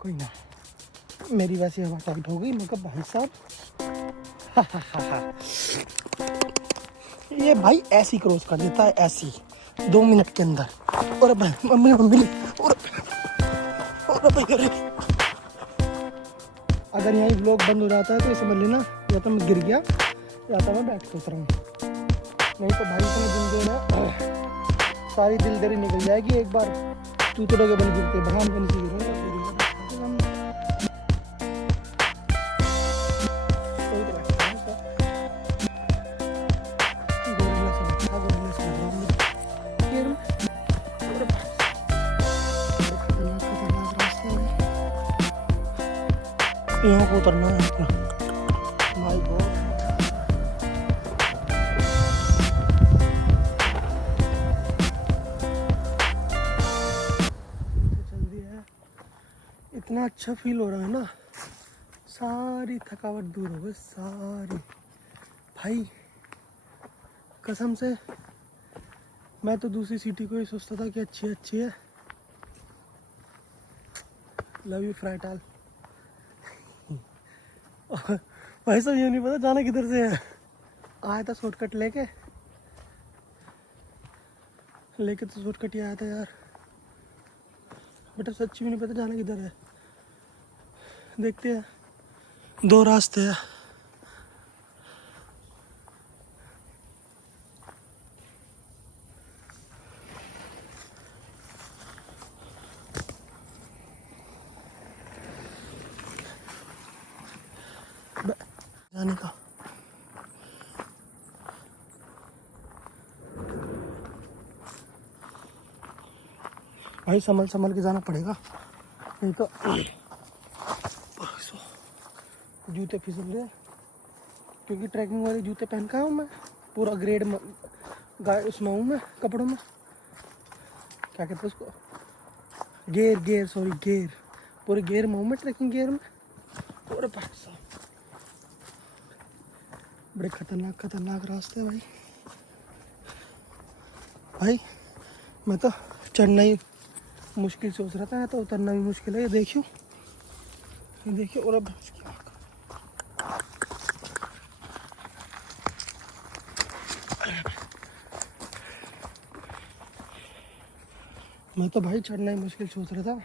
कोई ना, मेरी वैसे हवा टाइट हो गई। मैं कहा भाई साहब ये भाई ऐसी क्रॉस कर देता है, ऐसी 2 मिनट के अंदर। और भाई मम्मी मम्मी और भाई अरे अगर यहीं व्लॉग बंद हो जाता है तो समझ लेना या तो मैं गिर गया या तो मैं बैठ के उतर हूँ। नहीं तो भाई इतने दिल दे रहा, सारी दिलदरी निकल जाएगी एक बार। चूतड़ों के बन गिरते भगवान बन से गिरूंगा। यहाँ को उतरना है अपना। माय गॉड, जल्दी है। इतना अच्छा फील हो रहा है ना, सारी थकावट दूर हो गई सारी। भाई कसम से मैं तो दूसरी सिटी को ही सोचता था कि अच्छी अच्छी है। लव यू फ्राइटाल। भाई सब ये नहीं पता जाना किधर से है। आया था शॉर्टकट लेके तो शॉर्टकट ही आया था यार। बेटा सच्ची भी नहीं पता जाना किधर है। देखते हैं, 2 रास्ते हैं। जाने का भाई संभल के जाना पड़ेगा, नहीं तो जूते फिसल रहे हैं। क्योंकि ट्रैकिंग वाले जूते पहन का हूँ मैं, पूरा ग्रेड उसमें हूँ मैं, कपड़ों में। क्या कहते हैं उसको, गेयर। पूरे गेयर में हूँ मैं, ट्रैकिंग गेयर में। पूरे भाई साहब बड़े खतरनाक रास्ते हैं भाई। मैं तो चढ़ना ही मुश्किल सोच रहा था, तो उतरना भी मुश्किल है। ये देखियो और अब मैं तो भाई चढ़ना ही मुश्किल सोच रहा था,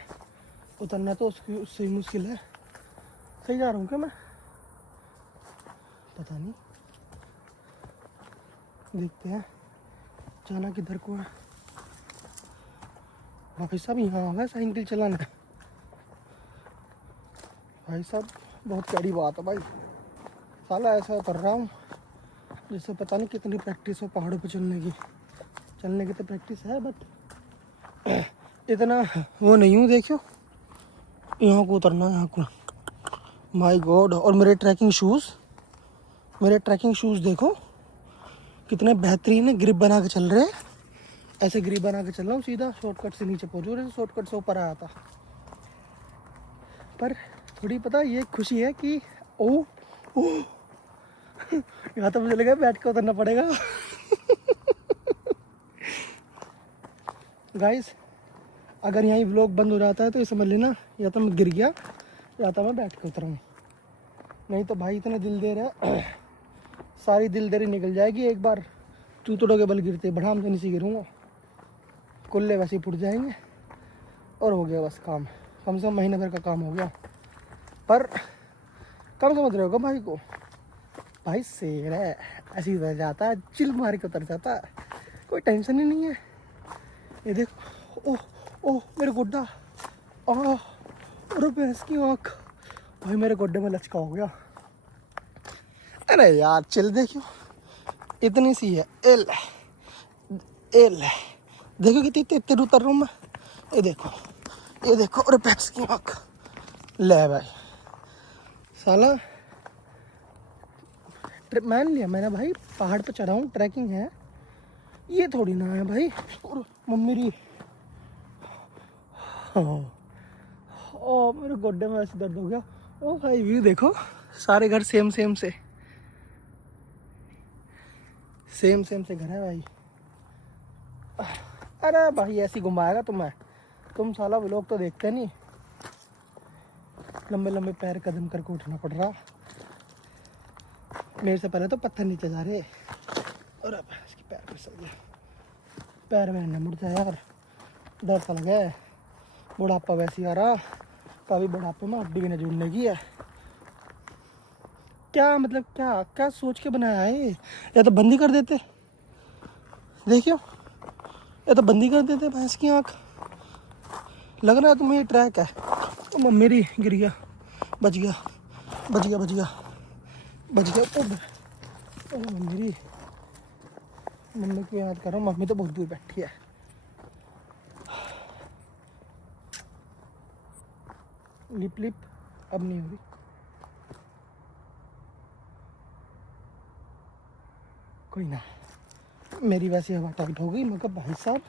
उतरना तो उससे ही मुश्किल है। सही जा रहा हूँ क्या मैं? पता नहीं, देखते हैं जाना किधर को है। भाई साहब यहाँ आ गए साइकिल चलाना। भाई साहब बहुत बड़ी बात है भाई। साला ऐसा उतर रहा हूँ जिससे पता नहीं कितनी प्रैक्टिस हो पहाड़ों पे चलने की तो प्रैक्टिस है, बट इतना वो नहीं हूँ। देखियो यहाँ को उतरना है, यहाँ को। माय गॉड, और मेरे ट्रैकिंग शूज़ देखो कितने बेहतरीन है, ग्रिप बना के चल रहे हैं। ऐसे ग्रिप बना के चल रहा हूँ, सीधा शॉर्टकट से नीचे पहुँचू रहे, शॉर्टकट से ऊपर आया था। पर थोड़ी पता ये खुशी है कि ओ यहाँ तो मुझे लगा बैठ के उतरना पड़ेगा। गाइस अगर यहीं व्लॉग बंद हो जाता है तो ये समझ लेना या तो मैं गिर गया या तो मैं बैठ के उतर हूँ। नहीं तो भाई इतने दिल दे रहा, सारी दिलदरी निकल जाएगी एक बार। चूतड़ों के बल गिरते बढ़ाम से नीचे गिरूँगा, कुल्ले वैसे ही फुट जाएंगे और हो गया बस काम। कम से कम महीने भर का काम हो गया। पर कम समझ रहे होगा भाई को, भाई शेर है, ऐसी उतर जाता है, चिल मार के उतर जाता है, कोई टेंशन ही नहीं है। ये देखो, ओह मेरे गोड्डा, अरे भैंस की आँख, भाई मेरे गोड्डे में लचका हो गया। अरे यार चिल, देखियो इतनी सी है, एल देखो कितनी तेज उतर रहा हूँ मैं। ये देखो अरे भैंस की आँख। ले भाई साला मान लिया मैंने भाई, पहाड़ पे चढ़ा हूँ, ट्रैकिंग है, ये थोड़ी ना है भाई। और मम्मी री, मेरे गोड्डे में ऐसे दर्द हो गया। ओ भाई व्यू देखो, सारे घर सेम से घर है भाई। अरे भाई ऐसी घुमाएगा तुम्हें, तुम साला व्लॉग तो देखते नहीं। लंबे लंबे पैर कदम करके उठना पड़ रहा। मेरे से पहले तो पत्थर नीचे जा रहे और अब इसकी पैर फिसल गया। पैर में न मुड़ता यार, डर सा लगा है। बुढ़ापा वैसे ही आ रहा, कभी बुढ़ापे में हड्डी भी न जुड़ने की है। क्या मतलब क्या क्या सोच के बनाया है ये? या तो बंदी कर देते, देखियो, या तो बंदी कर देते भैंस की आँख। लग रहा है तुम्हें ये ट्रैक है। तो मेरी गिर गया, बच गया बच गया बच गया बच गया। मेरी मम्मी को याद कर रहा हूँ, मम्मी तो बहुत दूर बैठी है। लिप लिप अब नहीं हो रही। कोई ना, मेरी वैसी हवा टाइट हो गई। मैं कहा भाई साहब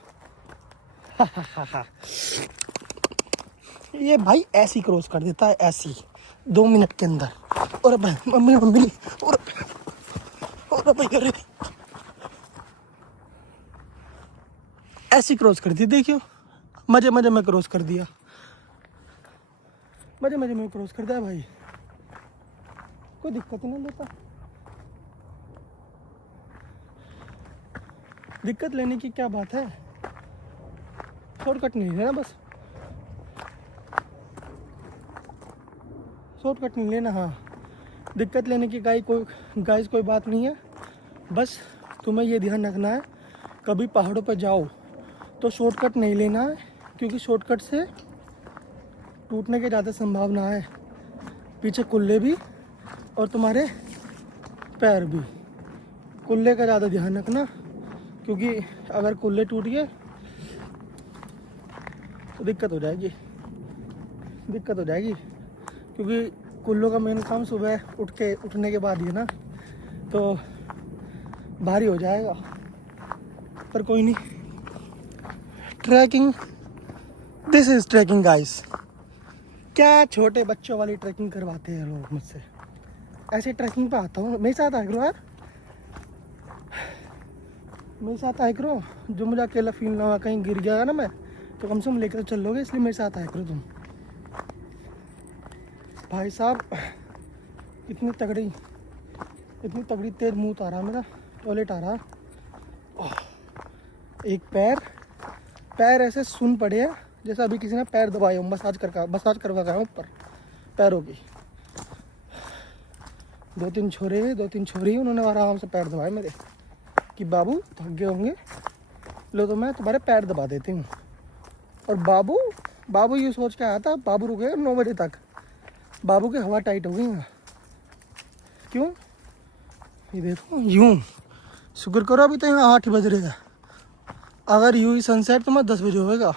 ये भाई ऐसी क्रॉस कर देता है, ऐसी 2 मिनट के अंदर। और मम्मी मम्मी और भाई अरे ऐसी क्रॉस कर दी, देखियो, मजे मजे में क्रॉस कर दिया, मजे मजे में क्रॉस कर दिया भाई। कोई दिक्कत ही नहीं लेता। दिक्कत लेने की क्या बात है, शॉर्टकट नहीं लेना, बस शॉर्टकट नहीं लेना। हाँ, दिक्कत लेने की गाइस कोई बात नहीं है। बस तुम्हें ये ध्यान रखना है, कभी पहाड़ों पर जाओ तो शॉर्टकट नहीं लेना है, क्योंकि शॉर्टकट से टूटने की ज़्यादा संभावना है। पीछे कुल्ले भी और तुम्हारे पैर भी। कुल्ले का ज़्यादा ध्यान रखना, क्योंकि अगर कुल्ले टूट गए तो दिक्कत हो जाएगी। क्योंकि कुल्लों का मेन काम सुबह उठने के बाद ही ना, तो भारी हो जाएगा। पर कोई नहीं, tracking, this is tracking guys. क्या छोटे बच्चों वाली ट्रैकिंग करवाते हैं लोग मुझसे। ऐसे ट्रैकिंग पे आता हूँ, मेरे साथ आया करो यार, मेरे साथ आया करो। जो मुझे अकेला फील ना हुआ, कहीं गिर गया ना मैं, तो कम से कम लेकर चल लोगे, इसलिए मेरे साथ आया करो तुम। भाई साहब इतनी तगड़ी तेज मुँह आ रहा मेरा, टॉयलेट आ रहा। एक पैर ऐसे सुन पड़े हैं जैसे अभी किसी ने पैर दबाए हो, मसाज करवा गया ऊपर पैरों की। 2-3 छोरी, उन्होंने आराम से पैर दबाए मेरे कि बाबू थक गए होंगे, लो तो मैं तुम्हारे पैर दबा देती हूँ। और बाबू ये सोच के आया था, बाबू रुके 9 बजे तक। बाबू की हवा टाइट हो गई है। क्यों? ये देखो यूं, शुक्र करो अभी तो यहाँ 8 बज रहे हैं। अगर यूं ही सनसेट तो मैं 10 बजे होएगा।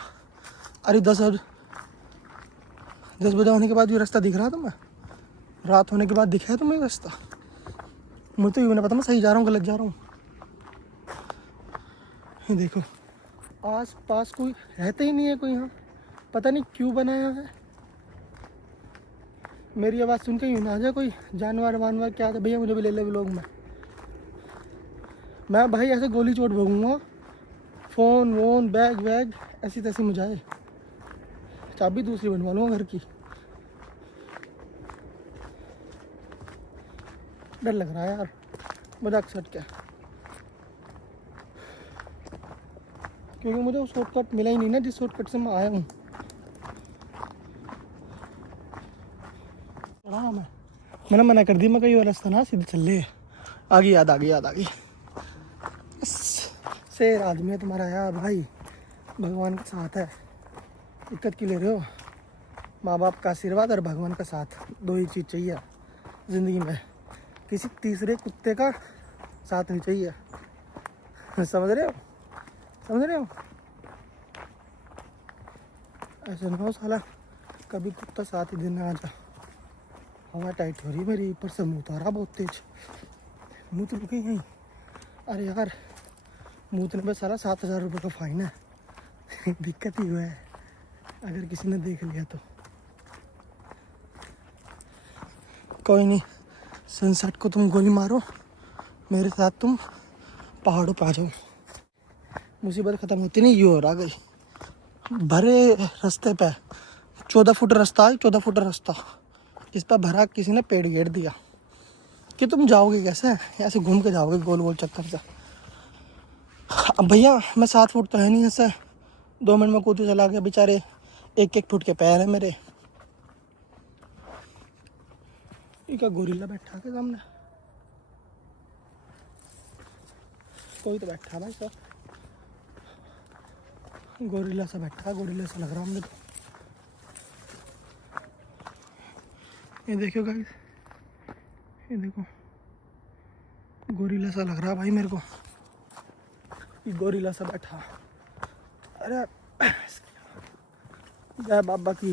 अरे 10 बजे होने के बाद भी रास्ता दिख रहा था, मैं रात होने के बाद दिखा है तुम्हें रास्ता? मुझे तो यूं नहीं पता मैं सही जा रहा हूँ गलत जा रहा हूँ। ये देखो, आस पास कोई रहता ही नहीं है कोई यहाँ, पता नहीं क्यों बनाया है। मेरी आवाज़ सुन के यूँ ना आ जाए कोई जानवर वानवर, क्या था भैया मुझे भी ले ले व्लॉग में। मैं भाई ऐसे गोली चोट भोगूंगा, फ़ोन वोन बैग वैग ऐसी तैसी मुझाए, चाबी दूसरी बनवा लूँगा घर की। डर लग रहा है यार, मजाक सट क्या, क्योंकि मुझे वो शॉर्टकट मिला ही नहीं ना जिस शॉर्टकट से मैं आया हूँ। मैंने मना कर दी, मैं कहीं और रास्ता ना सीधे चल ले। आ गई याद आ गई। शेर आदमी है तुम्हारा यार भाई, भगवान का साथ है। दिक्कत क्यों ले रहे हो? माँ बाप का आशीर्वाद और भगवान का साथ, 2 ही चीज़ चाहिए ज़िंदगी में। किसी तीसरे कुत्ते का साथ नहीं चाहिए। समझ रहे हो? ऐसे ना हो साला कभी कुत्ता साथ ही देने आ जा। हवा टाइट हो रही मेरी, ऊपर से मुँह उतारा बहुत तेज, मुँह तो रुके यहीं। अरे यार मुँह पे सारा 7,000 रुपये का फाइन है। दिक्कत ही हुआ है अगर किसी ने देख लिया तो। कोई नहीं, सनसेट को तुम गोली मारो, मेरे साथ तुम पहाड़ों पे आ जाओ। मुसीबत ख़त्म होती नहीं ये और आ गई। भरे रास्ते पे 14 फुट रास्ता है, 14 फुट रास्ता इस पर भरा किसी ने पेड़ घेर दिया कि तुम जाओगे कैसे, ऐसे घूम के जाओगे गोल गोल चक्कर से। अब भैया मैं 7 फुट तो है नहीं, ऐसे 2 मिनट में कूदे चला गया, बेचारे 1-1 फुट के पैर है मेरे। ये क्या गोरिल्ला बैठा के सामने, कोई तो बैठा भाई साहब, गोरिल्ला सा बैठा, गोरिल्ला सा लग रहा मुझे तो। ये देखो गाइस, ये देखो गोरिल्ला सा लग रहा भाई मेरे को, ये गोरिल्ला सा बैठा। अरे जय बाबा की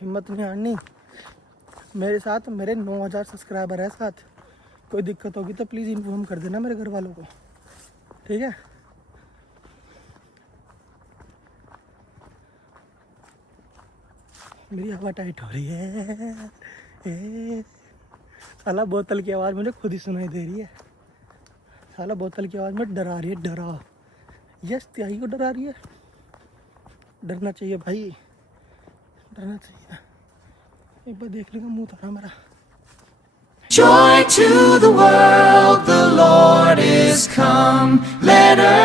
हिम्मत नहीं हारनी। मेरे साथ मेरे 9000 सब्सक्राइबर है साथ, कोई दिक्कत होगी तो प्लीज़ इन्फॉर्म कर देना मेरे घर वालों को, ठीक है। मेरी हवा टाइट हो रही है, साला बोतल की आवाज़ मुझे खुद ही सुनाई दे रही है। साला बोतल की आवाज़ में डरा रही है, डरा, यस त्यागी को डरा रही है। डरना चाहिए भाई, डरना चाहिए। एक बार देख लेगा मुंह था मेरा। Joy to the world, the Lord is come. Let earth